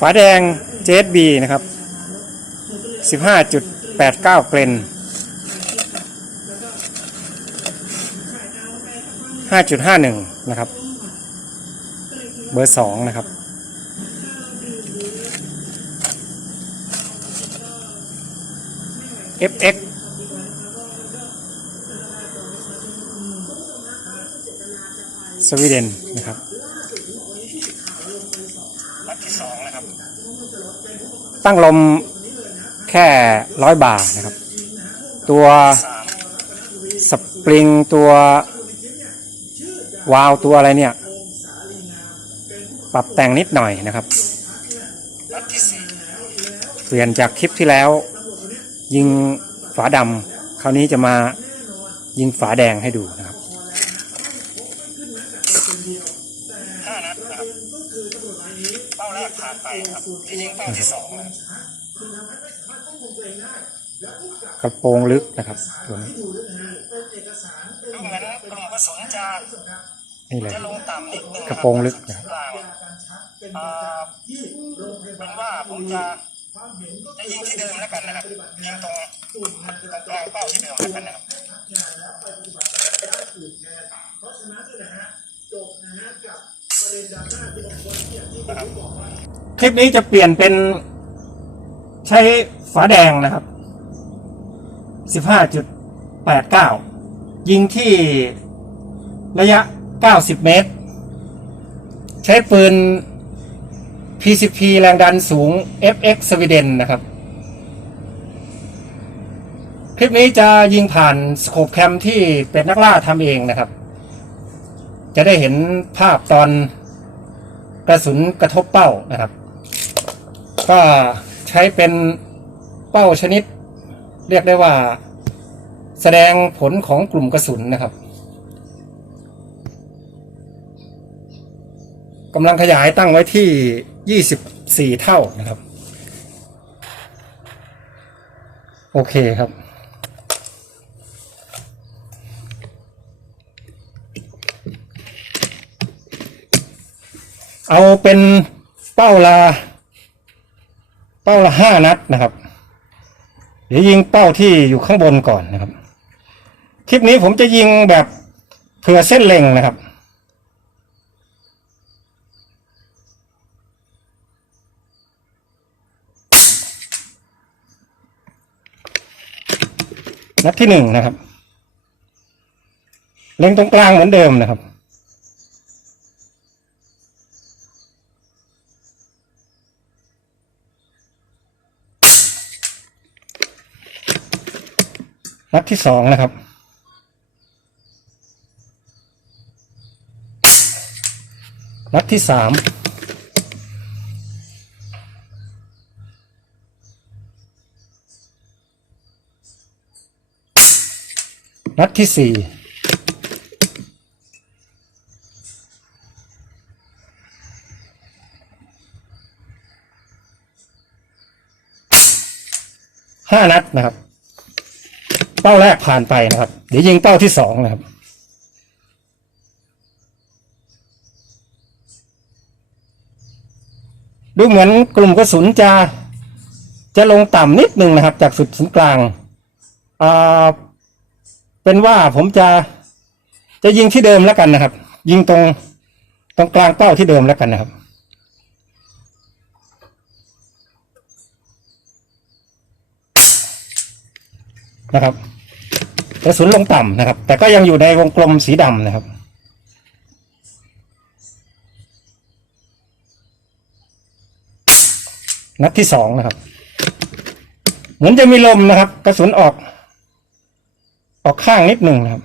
ฝาแดง JSB นะครับ 15.89 เกรน5.51 นะครับ เบอร์ 2 นะครับเอฟเอ็ก สวีเดนนะครับนัดที่สองนะครับ ตั้งลมแค่ร้อยบาร์นะครับ ตัวสปริงตัววาล์วตัวอะไรเนี่ย ปรับแต่งนิดหน่อยนะครับนัดที่สี่เปลี่ยนจากคลิปที่แล้ว ยิงฝาดำคราวนี้จะมายิงฝาแดงให้ดูนะครับ ห้านัดนะครับ เป้าแรกผ่าน ไปครับที่ยิงเป้าที่สองนะกระโปรงลึกนะครับตัวนี้ดูเหมือนกลุ่มกระสุนจะนี่เลยจะลงต่ำนิดนึงกระโปรงลึกนะครับเป็นว่าผมจะจะยิงที่เดิมแล้วกันนะครับยิงตรงตรงกลางเป้าที่เดิมแล้วกันนะครับเพราะฉะนั้นนะฮะจบนะฮะกับ คลิปนี้จะเปลี่ยนเป็นใช้ฝาแดงนะครับ 15.89 ยิงที่ระยะ 90 เมตร ใช้ปืน PCP แรงดันสูง FX สวีเดนนะครับ คลิปนี้จะยิงผ่านสโคปแคมที่เป็นนักล่าทำเองนะครับ จะได้เห็นภาพตอนกระสุนกระทบเป้านะครับ ก็ใช้เป็นเป้าชนิด เรียกได้ว่า แสดงผลของกลุ่มกระสุนนะครับกำลังขยายตั้งไว้ที่ 24 เท่านะครับ โอเคครับ เอาเป็นเป้าละเป้าละห้านัดนะครับ เดี๋ยวยิงเป้าที่อยู่ข้างบนก่อนนะครับ คลิปนี้ผมจะยิงแบบเผื่อเส้นเล็งนะครับนัดที่หนึ่งนะครับ เล็งตรงกลางเหมือนเดิมนะครับ นัดที่สองนะครับ นัดที่สามนัดที่สี่ห้านัดนะครับ เป้าแรกผ่านไปนะครับ เดี๋ยวยิงเป้าที่สองนะครับ ดูเหมือนกลุ่มกระสุนจะจะลงต่ำนิดหนึ่งนะครับ จากสุดศูนย์กลางอ่าเป็นว่าผมจะจะยิงที่เดิมแล้วกันนะครับ ยิงตรงตรงกลางเป้าที่เดิมแล้วกันนะครับนะครับ กระสุนลงต่ำนะครับ แต่ก็ยังอยู่ในวงกลมสีดำนะครับ นัดที่สองนะครับ เหมือนจะมีลมนะครับ กระสุนออก ออกข้างนิดหนึ่งนะครับ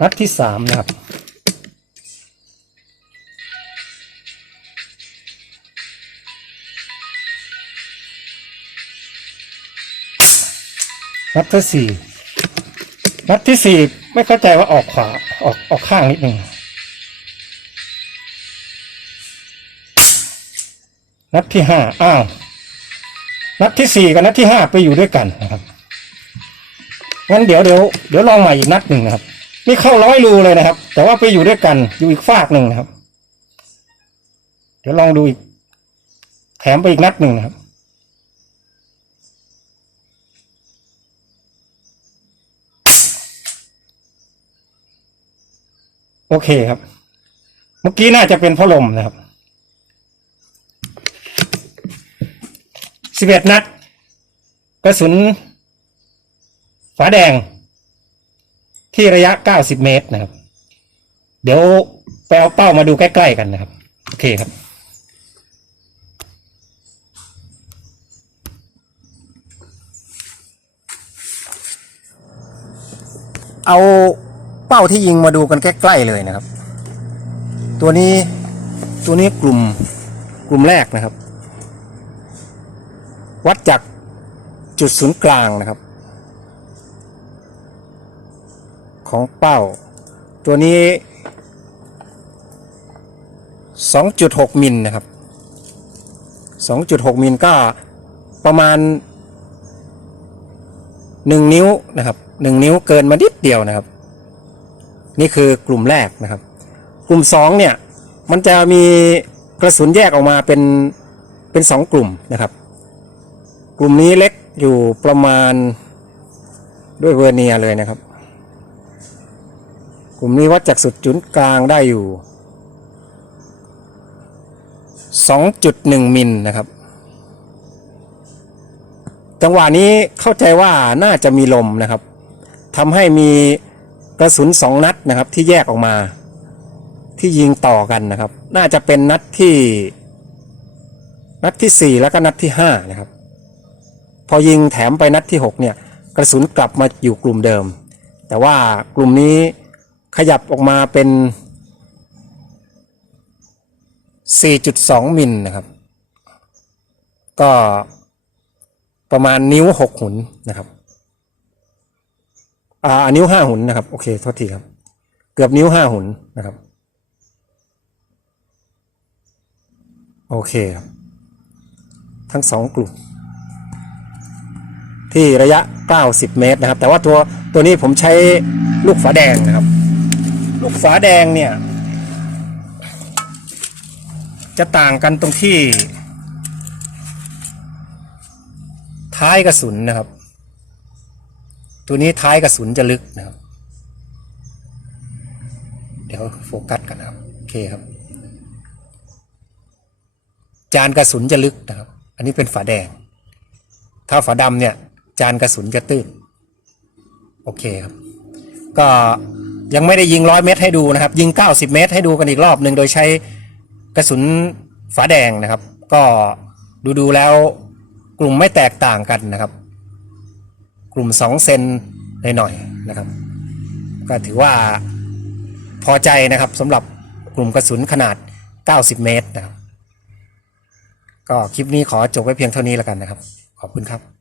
นัดที่สามนะครับ นัดที่สี่นัดที่สี่ไม่เข้าใจว่าออกขวาออกออกข้างนิดหนึ่งนัดที่ห้าอ้าวนัดที่สี่กับนัดที่ห้าไปอยู่ด้วยกันนะครับงั้นเดี๋ยวเดี๋ยวเดี๋ยวลองใหม่อีกนัดหนึ่งนะครับนี่เข้าร้อยรูเลยนะครับ แต่ว่าไปอยู่ด้วยกันอยู่อีกฝากหนึ่งนะครับ เดี๋ยวลองดูอีกแถมไปอีกนัดหนึ่งนะครับ โอเคครับ เมื่อกี้น่าจะเป็นพัดลมนะครับสิบเอ็ดนัดกระสุนฝาแดง ที่ระยะ90เมตรนะครับ เดี๋ยวไปเอาเป้ามาดูใกล้ๆกันนะครับ โอเคครับเอา เป้าที่ยิงมาดูกันใกล้ๆเลยนะครับ ตัวนี้ตัวนี้กลุ่มกลุ่มแรกนะครับ วัดจากจุดศูนย์กลางนะครับ ของเป้า ตัวนี้ 2.6 มิลนะครับ 2.6 มิลก็ประมาณ 1 นิ้วนะครับ 1 นิ้วเกินมานิดเดียวนะครับ นี่คือกลุ่มแรกนะครับ กลุ่ม2เนี่ยมันจะมีกระสุนแยกออกมาเป็นเป็น 2 กลุ่มนะครับ กลุ่มนี้เล็กอยู่ประมาณด้วยเวอร์เนียเลยนะครับ กลุ่มนี้วัดจากสุดจุดกลางได้อยู่ 2.1 มิลนะครับ จังหวะนี้เข้าใจว่าน่าจะมีลมนะครับทำให้มี กระสุนสองนัดนะครับที่แยกออกมา ที่ยิงต่อกันนะครับ น่าจะเป็นนัดที่ นัดที่สี่แล้วก็นัดที่ห้านะครับ พอยิงแถมไปนัดที่หกเนี่ยกระสุนกลับมาอยู่กลุ่มเดิม แต่ว่ากลุ่มนี้ขยับออกมาเป็น 4.2 มิลนะครับ ก็ประมาณนิ้วหกหุนนะครับ อ่านิ้วห้าหุนนะครับ โอเคโทษทีครับ เกือบนิ้วห้าหุนนะครับ โอเคครับ ทั้งสองกลุ่ม ที่ระยะ 90 เมตรนะครับ แต่ว่าตัวตัวนี้ผมใช้ลูกฝาแดงนะครับ ลูกฝาแดงเนี่ย จะต่างกันตรงที่ ท้ายกระสุนนะครับ ตัวนี้ท้ายกระสุนจะลึกนะครับ เดี๋ยวโฟกัสกันนะครับโอเคครับ จานกระสุนจะลึกนะครับ อันนี้เป็นฝาแดง ถ้าฝาดำเนี่ย จานกระสุนจะตื้นโอเคครับ ก็ยังไม่ได้ยิงร้อยเมตรให้ดูนะครับ ยิง 90 เมตรให้ดูกันอีกรอบหนึ่งโดยใช้กระสุนฝาแดงนะครับ ก็ดูดูๆแล้วกลุ่มไม่แตกต่างกันนะครับ กลุ่ม 2 เซนหน่อยๆนะครับ ก็ถือว่าพอใจนะครับสำหรับกลุ่มกระสุนขนาด 90 เมตรนะครับ ก็คลิปนี้ขอจบไว้เพียงเท่านี้แล้วกันนะครับ ขอบคุณครับ